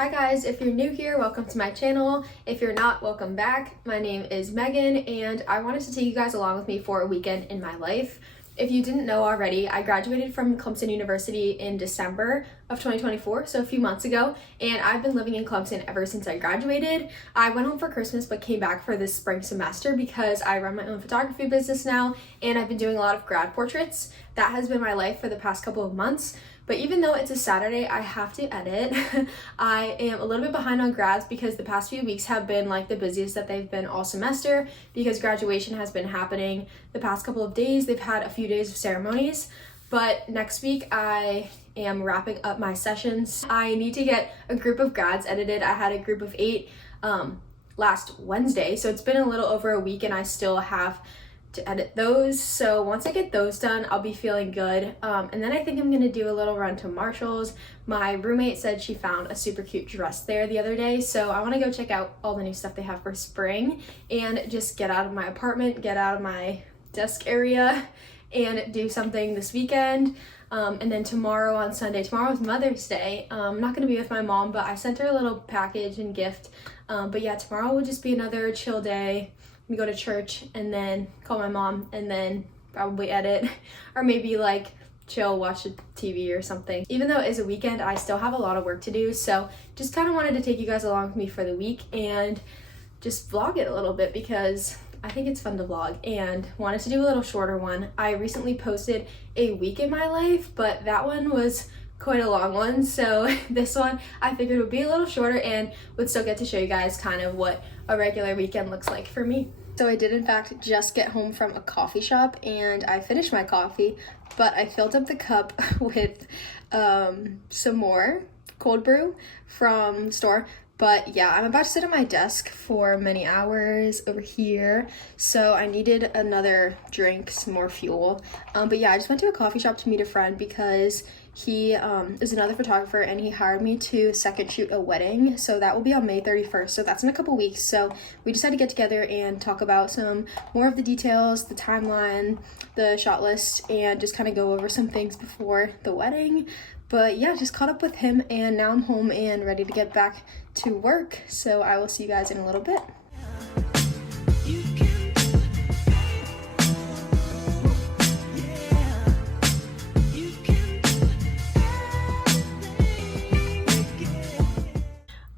Hi guys, if you're new here, welcome to my channel. If you're not, welcome back. My name is Megan and I wanted to take you guys along with me for a weekend in my life. If you didn't know already, I graduated from Clemson University in December of 2024, so a few months ago, and I've been living in Clemson ever since I graduated. I went home for Christmas but came back for this spring semester because I run my own photography business now and I've been doing a lot of grad portraits. That has been my life for the past couple of months. But even though it's a Saturday, I have to edit. I am a little bit behind on grads because the past few weeks have been like the busiest that they've been all semester because graduation has been happening the past couple of days. They've had a few days of ceremonies, but next week I am wrapping up my sessions. I need to get a group of grads edited. I had a group of 8 last Wednesday, so it's been a little over a week and I still have to edit those. So once I get those done, I'll be feeling good. And then I think I'm gonna do a little run to Marshall's. My roommate said she found a super cute dress there the other day, so I want to go check out all the new stuff they have for spring and just get out of my apartment, get out of my desk area and do something this weekend. And then tomorrow on Sunday, tomorrow is Mother's Day. I'm not gonna be with my mom, but I sent her a little package and gift. But yeah, tomorrow will just be another chill day. We go to church and then call my mom and then probably edit or maybe like chill, watch the TV or something. Even though it is a weekend, I still have a lot of work to do, so just kind of wanted to take you guys along with me for the week and just vlog it a little bit because I think it's fun to vlog and wanted to do a little shorter one. I recently posted a week in my life, but that one was quite a long one, so this one I figured would be a little shorter and would still get to show you guys kind of what a regular weekend looks like for me. So I did in fact just get home from a coffee shop and I finished my coffee, but I filled up the cup with some more cold brew from the store. But yeah, I'm about to sit at my desk for many hours over here, so I needed another drink, some more fuel. But yeah, I just went to a coffee shop to meet a friend because he is another photographer and he hired me to second shoot a wedding. So that will be on May 31st, so that's in a couple weeks. So we decided to get together and talk about some more of the details, the timeline, the shot list, and just kind of go over some things before the wedding. But yeah, just caught up with him and now I'm home and ready to get back to work. So I will see you guys in a little bit.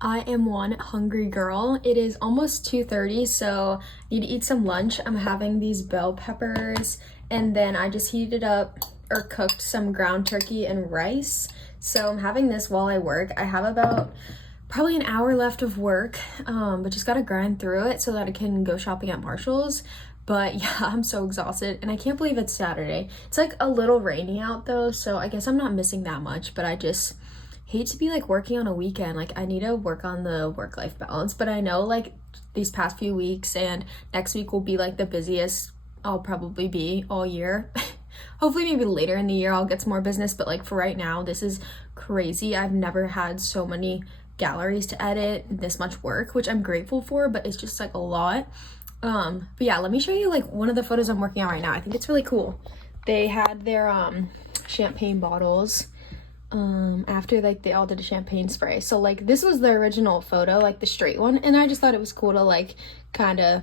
I am one hungry girl. It is almost 2:30, so I need to eat some lunch. I'm having these bell peppers and then I just heated up or cooked some ground turkey and rice. So I'm having this while I work. I have about probably an hour left of work, but just gotta grind through it so that I can go shopping at Marshall's. But yeah, I'm so exhausted and I can't believe it's Saturday. It's like a little rainy out though, so I guess I'm not missing that much, but I just hate to be like working on a weekend. Like I need to work on the work-life balance, but I know like these past few weeks and next week will be like the busiest I'll probably be all year. Hopefully maybe later in the year I'll get some more business, but like for right now, this is crazy. I've never had so many galleries to edit, this much work, which I'm grateful for, but it's just like a lot. But yeah, let me show you like one of the photos I'm working on right now. I think it's really cool. They had their champagne bottles after like they all did a champagne spray. So like this was the original photo, like the straight one, and I just thought it was cool to like kind of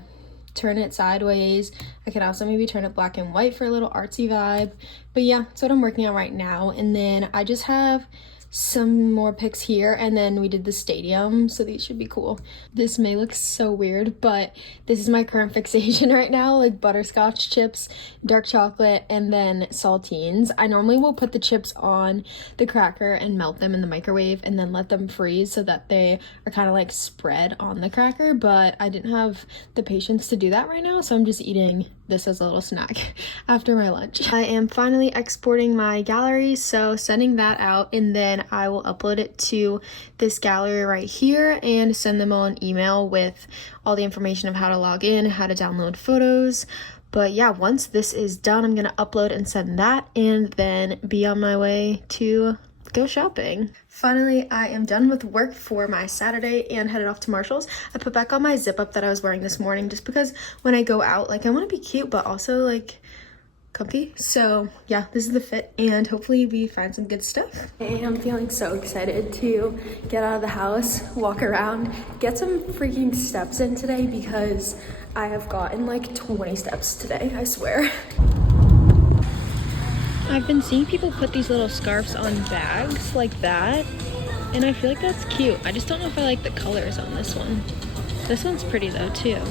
turn it sideways. I could also maybe turn it black and white for a little artsy vibe. But yeah, that's what I'm working on right now. And then I just have some more pics here and then we did the stadium, so these should be cool. This may look so weird, but this is my current fixation right now, like butterscotch chips, dark chocolate, and then saltines. I normally will put the chips on the cracker and melt them in the microwave and then let them freeze so that they are kind of like spread on the cracker, but I didn't have the patience to do that right now, so I'm just eating this as a little snack after my lunch. I am finally exporting my gallery, so sending that out, and then I will upload it to this gallery right here and send them all an email with all the information of how to log in, how to download photos. But yeah, once this is done, I'm gonna upload and send that and then be on my way to go shopping. Finally, I am done with work for my Saturday and headed off to Marshall's. I put back on my zip up that I was wearing this morning just because when I go out, like I want to be cute, but also like comfy. So yeah, this is the fit, and hopefully we find some good stuff. Hey, I'm feeling so excited to get out of the house, walk around, get some freaking steps in today because I have gotten like 20 steps today, I swear. I've been seeing people put these little scarves on bags like that, and I feel like that's cute. I just don't know if I like the colors on this one. This one's pretty though too.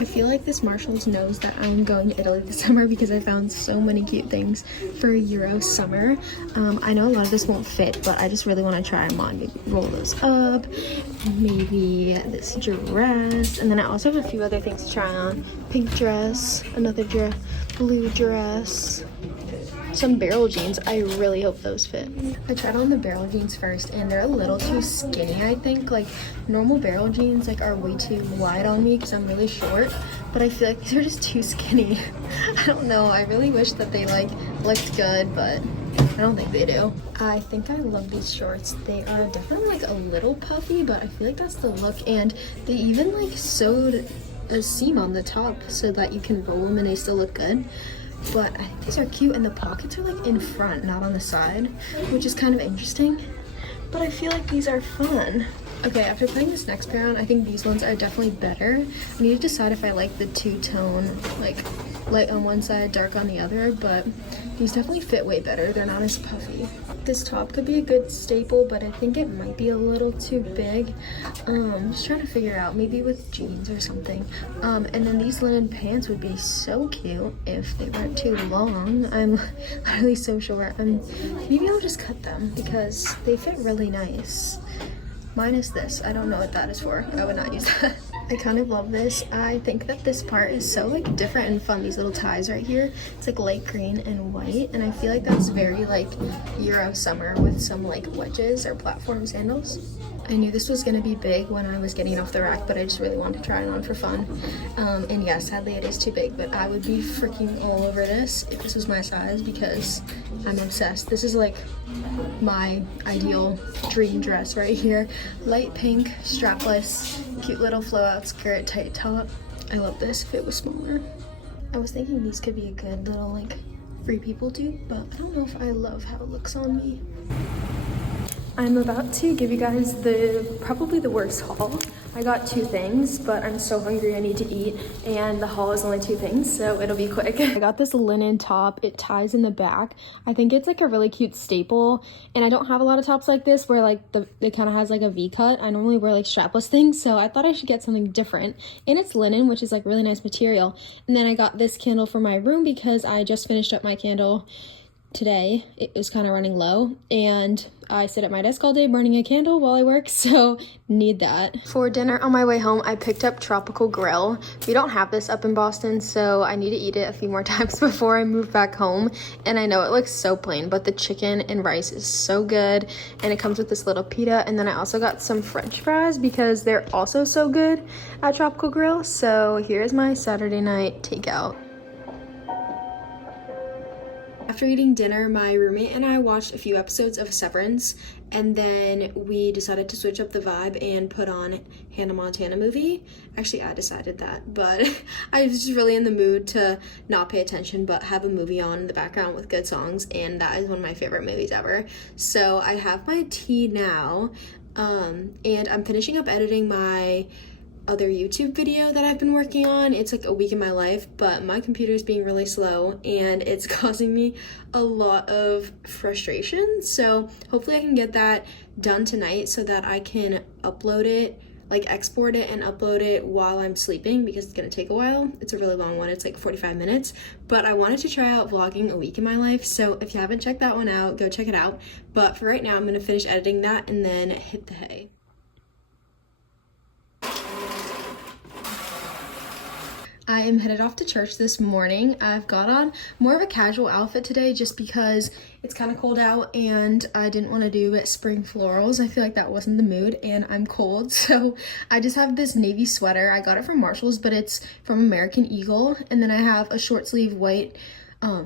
I feel like this Marshalls knows that I'm going to Italy this summer because I found so many cute things for Euro summer. I know a lot of this won't fit, but I just really want to try them on. Maybe roll those up, maybe this dress, and then I also have a few other things to try on. Pink dress, another dress, blue dress, some barrel jeans. I really hope those fit. I tried on the barrel jeans first, and they're a little too skinny, I think. Like, normal barrel jeans like are way too wide on me because I'm really short, but I feel like these are just too skinny. I don't know, I really wish that they like looked good, but I don't think they do. I think I love these shorts. They are definitely like a little puffy, but I feel like that's the look, and they even like sewed a seam on the top so that you can roll them and they still look good. But I think these are cute, and the pockets are like in front, not on the side, which is kind of interesting, but I feel like these are fun. Okay, after putting this next pair on, I think these ones are definitely better. I need to decide if I like the two-tone, like light on one side, dark on the other, but these definitely fit way better. They're not as puffy. This top could be a good staple, but I think it might be a little too big. Just trying to figure out, maybe with jeans or something. And then these linen pants would be so cute if they weren't too long. I'm literally so short. Maybe I'll just cut them because they fit really nice. Minus this. I don't know what that is for. I would not use that. I kind of love this. I think that this part is so like different and fun. These little ties right here. It's like light green and white, and I feel like that's very like Euro summer with some like wedges or platform sandals. I knew this was gonna be big when I was getting it off the rack, but I just really wanted to try it on for fun. And yeah, sadly it is too big, but I would be freaking all over this if this was my size because I'm obsessed. This is like my ideal dream dress right here. Light pink, strapless, cute little flow out skirt, tight top. I love this if it was smaller. I was thinking these could be a good little like free people dupe, but I don't know if I love how it looks on me. I'm about to give you guys probably the worst haul. I got 2 things, but I'm so hungry I need to eat, and the haul is only 2 things, so it'll be quick. I got this linen top. It ties in the back. I think it's like a really cute staple, and I don't have a lot of tops like this where like it kind of has like a V-cut. I normally wear like strapless things, so I thought I should get something different, and it's linen, which is like really nice material. And then I got this candle for my room because I just finished up my candle today. It was kind of running low, and I sit at my desk all day burning a candle while I work, so need that. For dinner on my way home, I picked up Tropical Grill. We don't have this up in Boston, so I need to eat it a few more times before I move back home. And I know it looks so plain, but the chicken and rice is so good, and it comes with this little pita. And then I also got some French fries because they're also so good at Tropical Grill. So here's my Saturday night takeout. After eating dinner, my roommate and I watched a few episodes of Severance, and then we decided to switch up the vibe and put on Hannah Montana movie. Actually, I decided that, but I was just really in the mood to not pay attention but have a movie on in the background with good songs, and that is one of my favorite movies ever. So I have my tea now, and I'm finishing up editing my other YouTube video that I've been working on. It's like a week in my life, but my computer is being really slow and it's causing me a lot of frustration. So hopefully I can get that done tonight so that I can upload it, like export it and upload it while I'm sleeping, because it's gonna take a while. It's a really long one. It's like 45 minutes, but I wanted to try out vlogging a week in my life. So if you haven't checked that one out, go check it out. But for right now, I'm gonna finish editing that and then hit the hay. I am headed off to church this morning. I've got on more of a casual outfit today just because it's kind of cold out and I didn't want to do spring florals. I feel like that wasn't the mood and I'm cold. So I just have this navy sweater. I got it from Marshalls, but it's from American Eagle. And then I have a short sleeve white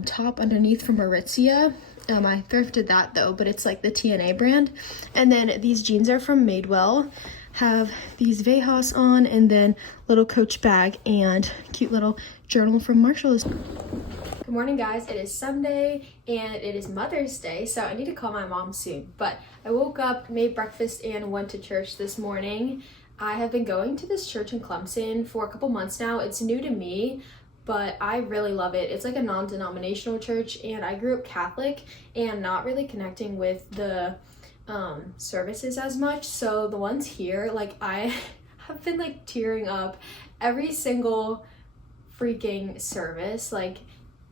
top underneath from Aritzia. I thrifted that though, but it's like the TNA brand. And then these jeans are from Madewell. have these Vejas on, and then little Coach bag and cute little journal from Marshall. Good morning, guys. It is Sunday and it is Mother's Day, so I need to call my mom soon. But I woke up, made breakfast, and went to church this morning. I have been going to this church in Clemson for a couple months now. It's new to me, but I really love it. It's like a non-denominational church, and I grew up Catholic and not really connecting with the services as much. So the ones here, like, I have been like tearing up every single freaking service. Like,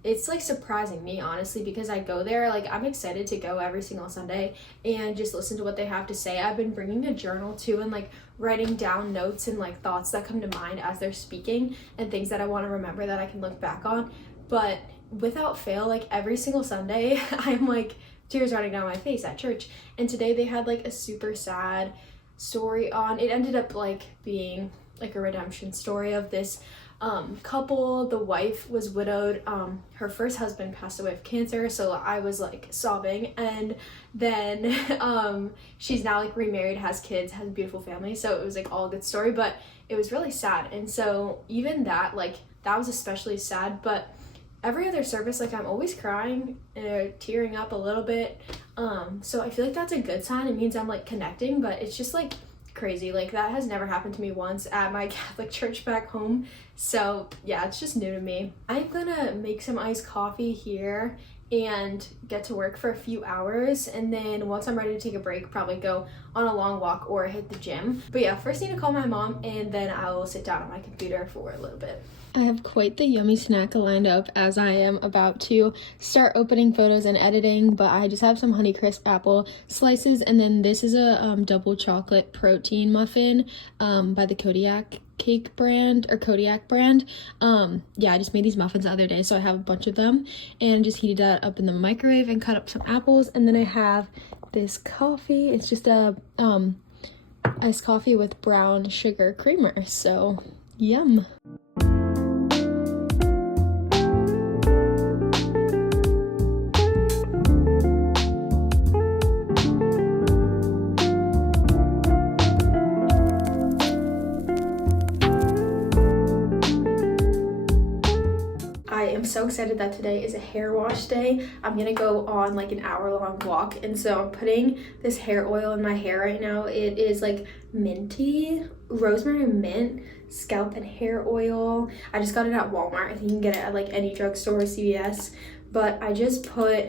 it's like surprising me, honestly, because I go there, like, I'm excited to go every single Sunday and just listen to what they have to say. I've been bringing a journal too and like writing down notes and like thoughts that come to mind as they're speaking and things that I want to remember that I can look back on. But without fail, like every single Sunday, I'm like tears running down my face at church. And today they had like a super sad story on. It ended up like being like a redemption story of this couple. The wife was widowed. Her first husband passed away of cancer, so I was like sobbing, and then she's now like remarried, has kids, has a beautiful family, so it was like all a good story, but it was really sad. And so even that, like, that was especially sad. But every other service, like, I'm always crying and tearing up a little bit, so I feel like that's a good sign. It means I'm like connecting, but it's just like crazy. Like, that has never happened to me once at my Catholic church back home. So yeah, it's just new to me. I'm gonna make some iced coffee here and get to work for a few hours, and then once I'm ready to take a break, probably go on a long walk or hit the gym. But yeah, first I need to call my mom, and then I will sit down on my computer for a little bit. I have quite the yummy snack lined up as I am about to start opening photos and editing, but I just have some Honeycrisp apple slices, and then this is a double chocolate protein muffin by the Kodiak brand. Yeah, I just made these muffins the other day, so I have a bunch of them, and just heated that up in the microwave and cut up some apples. And then I have this coffee. It's just a iced coffee with brown sugar creamer, so yum. I'm so excited that today is a hair wash day. I'm gonna go on like an hour-long walk, and so I'm putting this hair oil in my hair right now. It is like minty, rosemary and mint scalp and hair oil. I just got it at Walmart. I think you can get it at like any drugstore, CVS, but I just put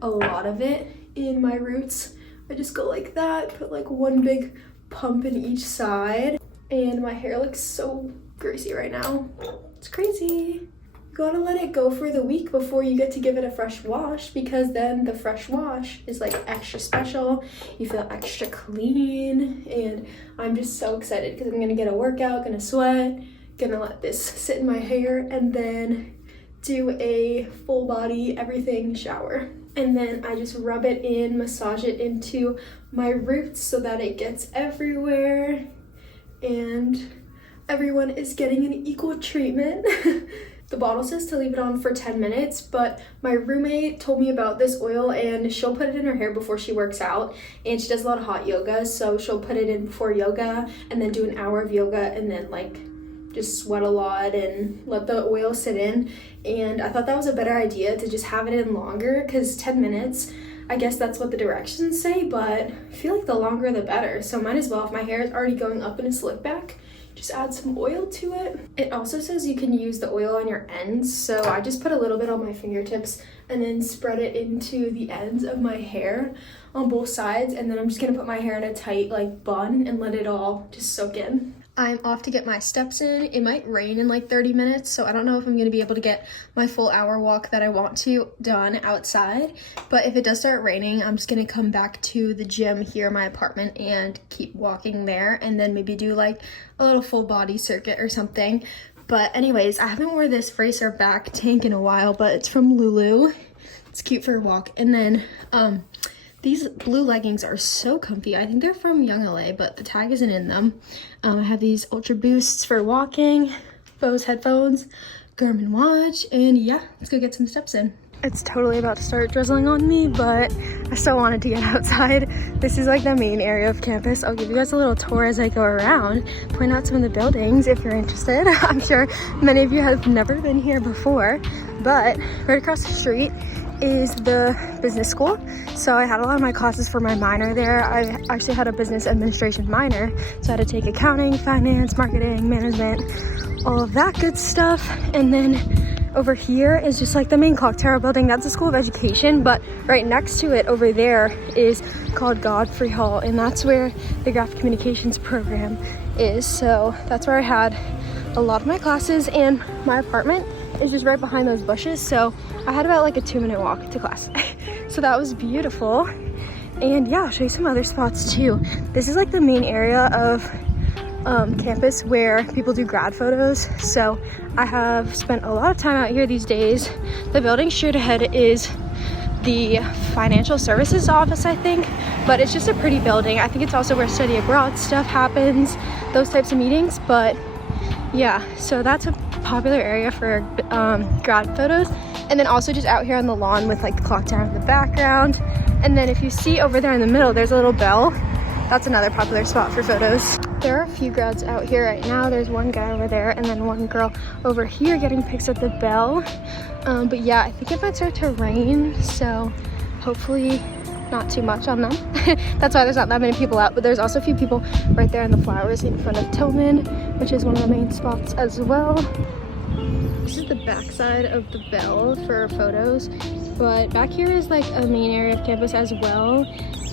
a lot of it in my roots. I just go like that, put like one big pump in each side, and my hair looks so greasy right now. It's crazy. You gotta let it go for the week before you get to give it a fresh wash, because then the fresh wash is like extra special. You feel extra clean, and I'm just so excited because I'm gonna get a workout, gonna sweat, gonna let this sit in my hair, and then do a full body everything shower. And then I just rub it in, massage it into my roots so that it gets everywhere, and everyone is getting an equal treatment. The bottle says to leave it on for 10 minutes, but my roommate told me about this oil, and she'll put it in her hair before she works out, and she does a lot of hot yoga, so she'll put it in before yoga and then do an hour of yoga and then like just sweat a lot and let the oil sit in. And I thought that was a better idea to just have it in longer, because 10 minutes, I guess that's what the directions say, but I feel like the longer the better, so might as well. If my hair is already going up in a slick back, just add some oil to it. It also says you can use the oil on your ends, so I just put a little bit on my fingertips and then spread it into the ends of my hair on both sides, and then I'm just gonna put my hair in a tight like bun and let it all just soak in. I'm off to get my steps in. It might rain in like 30 minutes, so I don't know if I'm gonna be able to get my full hour walk that I want to done outside. But if it does start raining, I'm just gonna come back to the gym here in my apartment and keep walking there, and then maybe do like a little full body circuit or something. But anyways, I haven't worn this Fraser back tank in a while, but it's from Lulu. It's cute for a walk. And then these blue leggings are so comfy. I think they're from Young LA, but the tag isn't in them. I have these Ultra Boosts for walking, Bose headphones, Garmin watch, and yeah, let's go get some steps in. It's totally about to start drizzling on me, but I still wanted to get outside. This is like the main area of campus. I'll give you guys a little tour as I go around, point out some of the buildings if you're interested. I'm sure many of you have never been here before, but right across the street is the business school. So I had a lot of my classes for my minor there. I actually had a business administration minor, so I had to take accounting, finance, marketing, management, all of that good stuff. And then over here is just like the main clock tower building. That's the School of Education, but right next to it over there is called Godfrey Hall, and that's where the graphic communications program is. So that's where I had a lot of my classes, and my apartment is just right behind those bushes. So I had about like a 2-minute walk to class. So that was beautiful. And yeah, I'll show you some other spots too. This is like the main area of campus where people do grad photos. So I have spent a lot of time out here these days. The building straight ahead is the financial services office, I think, but it's just a pretty building. I think it's also where study abroad stuff happens, those types of meetings. But yeah, so that's a popular area for grad photos. And then also just out here on the lawn with like the clock tower in the background. And then if you see over there in the middle, there's a little bell. That's another popular spot for photos. There are a few grads out here right now. There's one guy over there and then one girl over here getting pics at the bell. But yeah, I think it might start to rain, so hopefully not too much on them. That's why there's not that many people out, but there's also a few people right there in the flowers in front of Tillman, which is one of the main spots as well. This is the backside of the bell for photos, but back here is like a main area of campus as well.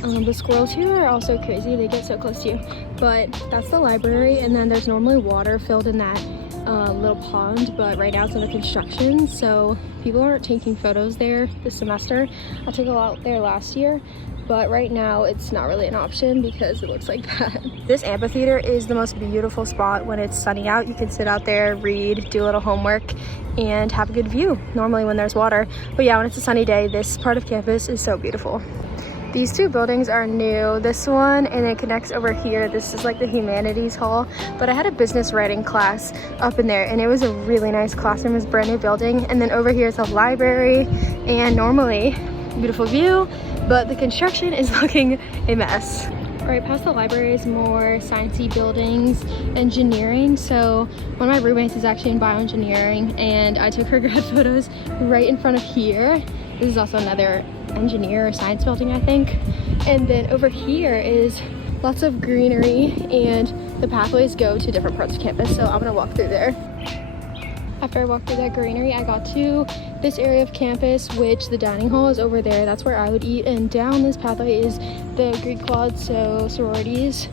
The squirrels here are also crazy, they get so close to you. But that's the library, and then there's normally water filled in that little pond, but right now it's under construction, so people aren't taking photos there this semester. I took a lot there last year, but right now it's not really an option because it looks like that. This amphitheater is the most beautiful spot when it's sunny out. You can sit out there, read, do a little homework, and have a good view normally when there's water. But yeah, when it's a sunny day, this part of campus is so beautiful. These two buildings are new. This one, and it connects over here. This is like the humanities hall, but I had a business writing class up in there, and it was a really nice classroom. It's a brand new building. And then over here is a library, and normally beautiful view, but the construction is looking a mess. Right past the library is more sciencey buildings, engineering. So one of my roommates is actually in bioengineering, and I took her grad photos right in front of here. This is also another engineer or science building, I think. And then over here is lots of greenery, and the pathways go to different parts of campus, so I'm gonna walk through there. After I walked through that greenery, I got to this area of campus, which the dining hall is over there. That's where I would eat, and down this pathway is the Greek quad, so sororities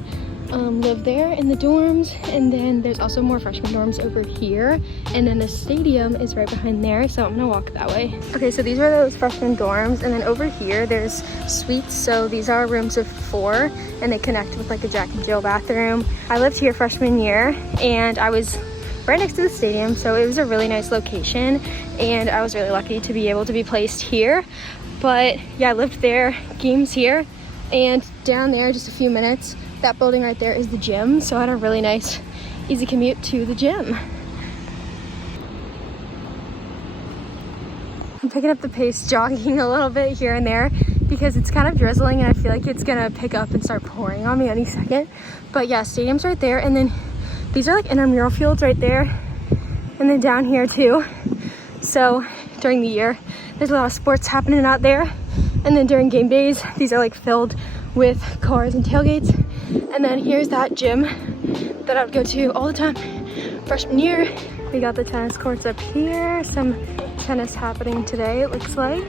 live there in the dorms. And then there's also more freshman dorms over here, and then the stadium is right behind there, so I'm gonna walk that way. Okay, so these are those freshman dorms, and then over here there's suites. So these are rooms of 4, and they connect with like a Jack and Jill bathroom. I lived here freshman year, and I was right next to the stadium, so it was a really nice location, and I was really lucky to be able to be placed here. But yeah, I lived there, games here, and down there just a few minutes, that building right there is the gym, so I had a really nice easy commute to the gym. I'm picking up the pace, jogging a little bit here and there because it's kind of drizzling, and I feel like it's gonna pick up and start pouring on me any second. But yeah, stadium's right there, and then these are like intramural fields right there, and then down here too. So during the year, there's a lot of sports happening out there, and then during game days, these are like filled with cars and tailgates. And then here's that gym that I would go to all the time freshman year. We got the tennis courts up here, some tennis happening today it looks like.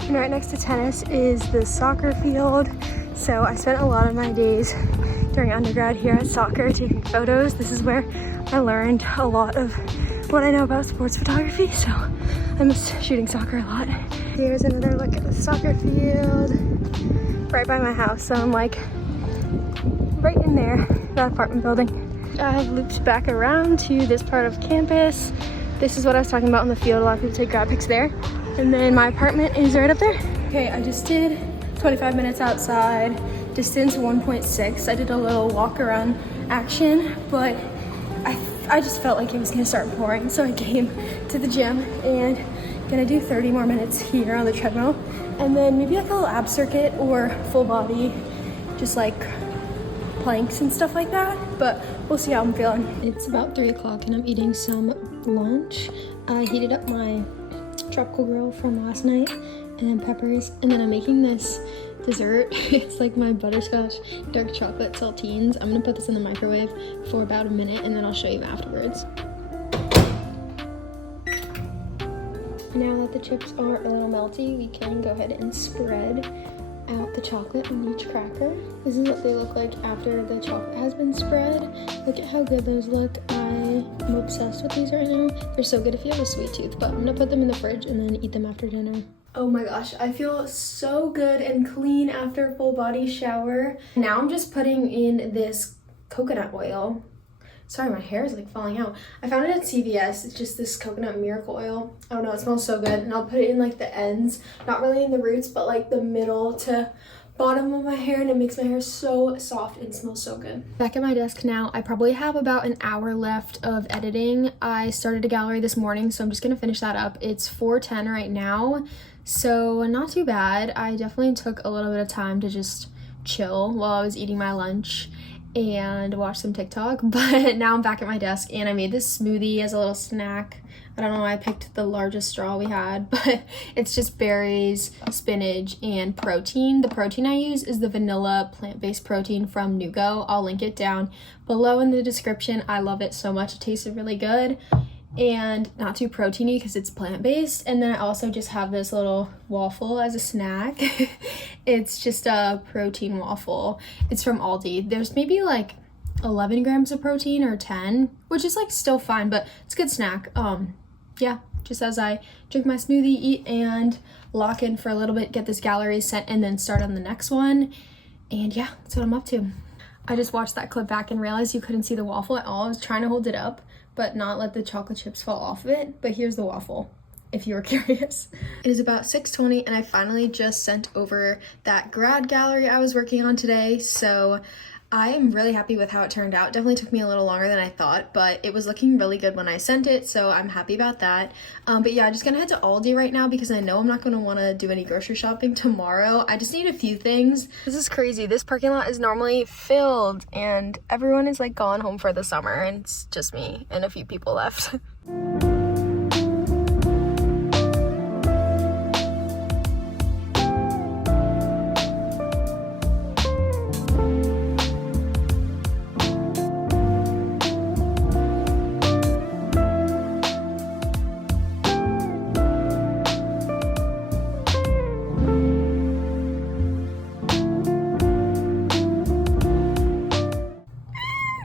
And right next to tennis is the soccer field. So I spent a lot of my days during undergrad here at soccer taking photos. This is where I learned a lot of what I know about sports photography, so I miss shooting soccer a lot. Here's another look at the soccer field right by my house, so I'm like right in there, that apartment building. I've looped back around to this part of campus. This is what I was talking about in the field. A lot of people take grad pics there. And then my apartment is right up there. Okay, I just did 25 minutes outside, distance 1.6. I did a little walk around action, but I just felt like it was gonna start pouring, so I came to the gym and Gonna do 30 more minutes here on the treadmill, and then maybe like a little ab circuit or full body, just like planks and stuff like that, but we'll see how I'm feeling. It's about 3 o'clock and I'm eating some lunch. I heated up my tropical grill from last night and then peppers, and then I'm making this dessert. It's like my butterscotch dark chocolate saltines. I'm gonna put this in the microwave for about a minute and then I'll show you afterwards. Now that the chips are a little melty, we can go ahead and spread out the chocolate on each cracker. This is what they look like after the chocolate has been spread. Look at how good those look. I'm obsessed with these right now. They're so good if you have a sweet tooth, but I'm gonna put them in the fridge and then eat them after dinner. Oh my gosh, I feel so good and clean after a full body shower. Now I'm just putting in this coconut oil. Sorry, my hair is like falling out. I found it at CVS. It's just this coconut miracle oil. I don't know, it smells so good. And I'll put it in like the ends, not really in the roots, but like the middle to bottom of my hair, and it makes my hair so soft and smells so good. Back at my desk now. I probably have about an hour left of editing. I started a gallery this morning, so I'm just gonna finish that up. It's 4:10 right now, so not too bad. I definitely took a little bit of time to just chill while I was eating my lunch and watch some TikTok, but now I'm back at my desk and I made this smoothie as a little snack. I don't know why I picked the largest straw we had, but it's just berries, spinach, and protein. The protein I use is the vanilla plant-based protein from Nugo. I'll link it down below in the description. I love it so much. It tasted really good and not too proteiny because it's plant-based. And then I also just have this little waffle as a snack. It's just a protein waffle. It's from Aldi. There's maybe like 11 grams of protein or 10, which is like still fine, but it's a good snack. Yeah, just as I drink my smoothie, eat, and lock in for a little bit, get this gallery sent, and then start on the next one. And yeah, that's what I'm up to. I just watched that clip back and realized you couldn't see the waffle at all. I was trying to hold it up but not let the chocolate chips fall off of it. But here's the waffle, if you were curious. It is about 6:20 and I finally just sent over that grad gallery I was working on today. So I am really happy with how it turned out. Definitely took me a little longer than I thought, but it was looking really good when I sent it, so I'm happy about that. But yeah, I'm just gonna head to Aldi right now because I know I'm not gonna wanna do any grocery shopping tomorrow. I just need a few things. This is crazy. This parking lot is normally filled and everyone is like gone home for the summer and it's just me and a few people left.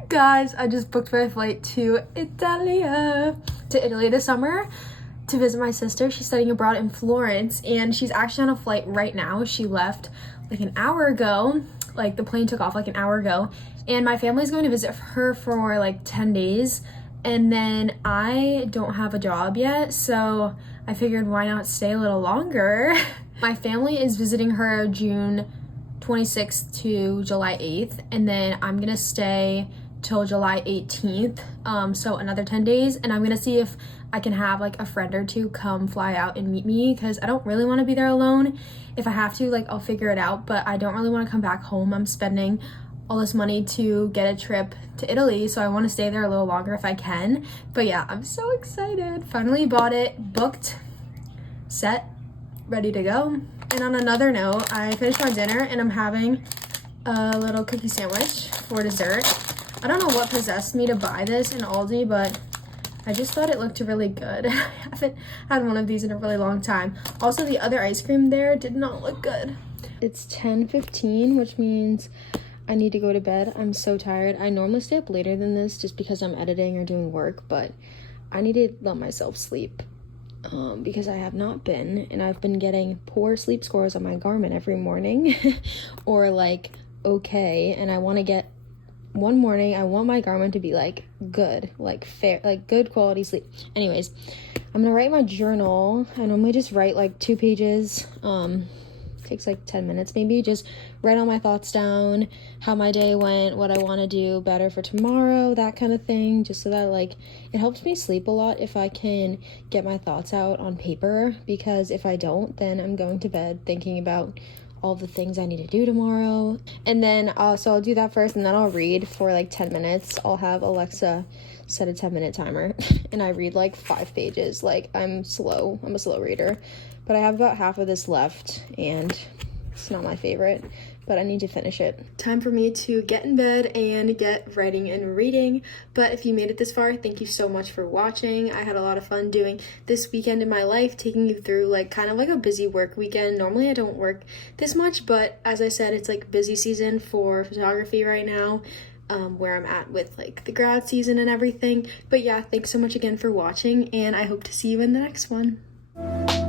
Guys, I just booked my flight to Italy this summer to visit my sister. She's studying abroad in Florence and she's actually on a flight right now. She left like an hour ago. Like the plane took off like an hour ago, and my family's going to visit her for like 10 days, and then I don't have a job yet, so I figured why not stay a little longer. My family is visiting her June 26th to July 8th, and then I'm gonna stay till July 18th, so another 10 days, and I'm gonna see if I can have like a friend or two come fly out and meet me because I don't really want to be there alone. If I have to, like, I'll figure it out, but I don't really want to come back home. I'm spending all this money to get a trip to Italy, so I want to stay there a little longer if I can. But yeah, I'm so excited. Finally bought it, booked, set, ready to go. And on another note, I finished my dinner and I'm having a little cookie sandwich for dessert. I don't know what possessed me to buy this in Aldi, but I just thought it looked really good. I haven't had one of these in a really long time. Also, the other ice cream there did not look good. It's 10:15, which means I need to go to bed. I'm so tired. I normally stay up later than this just because I'm editing or doing work, but I need to let myself sleep because I have not been, and I've been getting poor sleep scores on my Garmin every morning or like okay, and I want to get one morning, I want my Garmin to be like good, like fair, like good quality sleep. Anyways, I'm gonna write my journal. I normally just write like 2 pages. takes like 10 minutes maybe. Just write all my thoughts down, how my day went, what I want to do better for tomorrow, that kind of thing, just so that like it helps me sleep a lot if I can get my thoughts out on paper, because if I don't, then I'm going to bed thinking about all the things I need to do tomorrow. And then so I'll do that first, and then I'll read for like 10 minutes. I'll have Alexa set a 10-minute timer and I read like 5 pages. Like I'm a slow reader, but I have about half of this left and it's not my favorite, but I need to finish it. Time for me to get in bed and get writing and reading. But if you made it this far, thank you so much for watching. I had a lot of fun doing this weekend in my life, taking you through like kind of like a busy work weekend. Normally I don't work this much, but as I said, it's like busy season for photography right now, where I'm at with like the grad season and everything. But yeah, thanks so much again for watching, and I hope to see you in the next one.